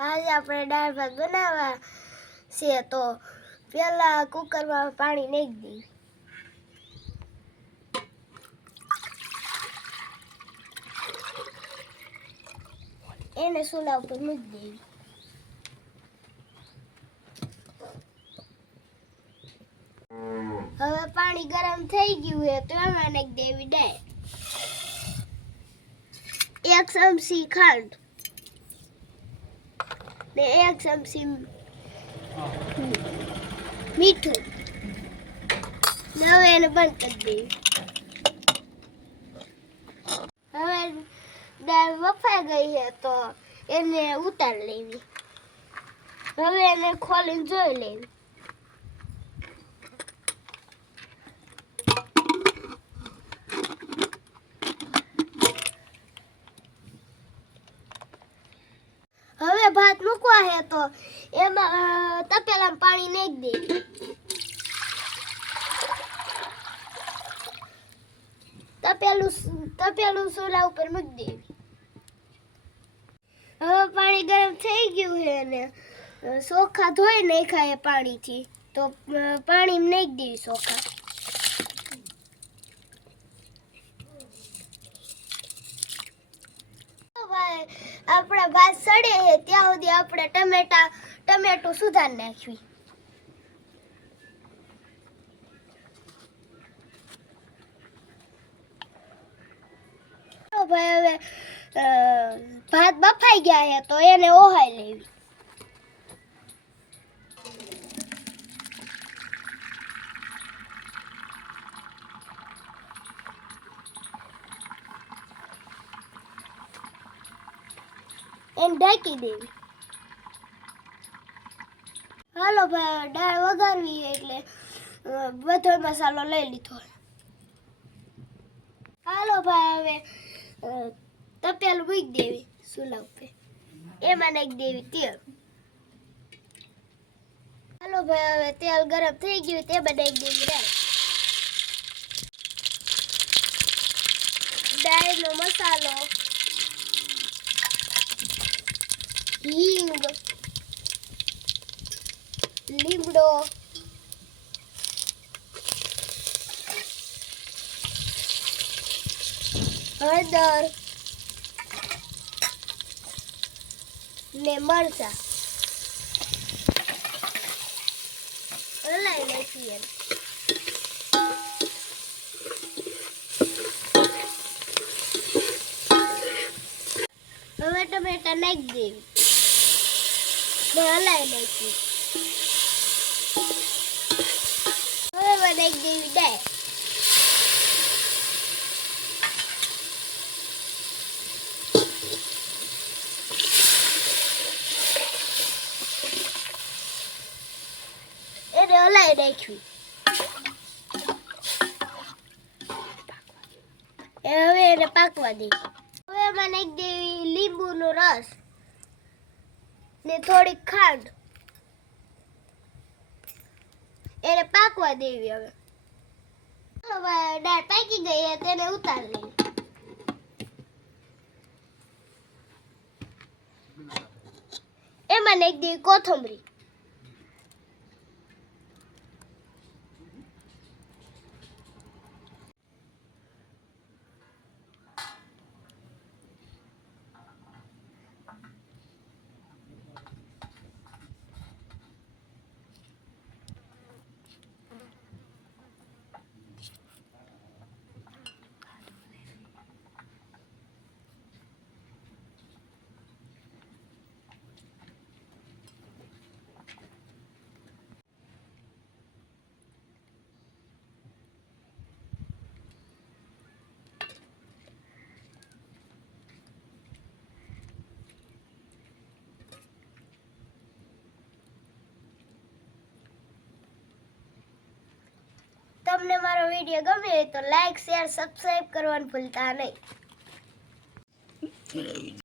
આજે આપણે દાળ ભાત બનાવવા છે તો પહેલા કુકરમાં પાણી નાખી દઈએ. એને ચૂલા ઉપર મૂકી દઈએ. હવે પાણી ગરમ થઈ ગયું છે તો એમાં નાખી દેવી દાળ. 1 ચમચી ખાંડ ને 1 ચમચી મીઠું ને હવે એને બંધ કરી દેવી. હવે દાળ વફાઈ ગઈ છે તો એને ઉતારી લેવી. હવે એને ખોલીને જોઈ લેવી. હવે ભાત મૂકવા છે તો એમાં તપેલામાં પાણી નાખી દે. તપેલું ચૂલા ઉપર મૂકી દેવી. હવે પાણી ગરમ થઈ ગયું છે ને ચોખા ધોઈ નાખાય પાણીથી તો પાણી નાખી દેવી ચોખા. આપણા ભાત સડે છે ત્યાં સુધી આપણે ટમેટું સુધારી નાખવી. હવે ભાત બફાઈ ગયા છે તો એને ઓહાઈ લેવી. એને ઢાંકી દેવી. હાલો ભાઈ દાળ વઘારવી એટલે બધો મસાલો લઈ લીધો. હાલો ભાઈ હવે તપેલું મૂકી દેવી ચૂલા ઉપર. એમાં નાખી દેવી તેલ. હાલો ભાઈ હવે તેલ ગરમ થઈ ગયું તેમાં નાખી દેવી દાળ. દાળનો મસાલો, હિંગ, લીમડો, હળદર ને મરચાં હલાવી નાખીએ. હવે ટમેટા નાખી દેવી. હલાવી નાખી. હવે નાખી દેવી દાળ. એને હલાવી નાખવી. હવે એને પાકવા દે. હવે એમાં નાખી દેવી લીંબુનો રસ ને થોડીક ખાંડ. એને પાકવા દેવી. હવે દાળ પાકી ગઈ છે તેને ઉતારી લેવી. એમાં નાખી દેવી કોથમરી. તમને મારો વિડિયો ગમે તો લાઈક, શેર, સબસ્ક્રાઇબ કરવાનું ભૂલતા નહીં.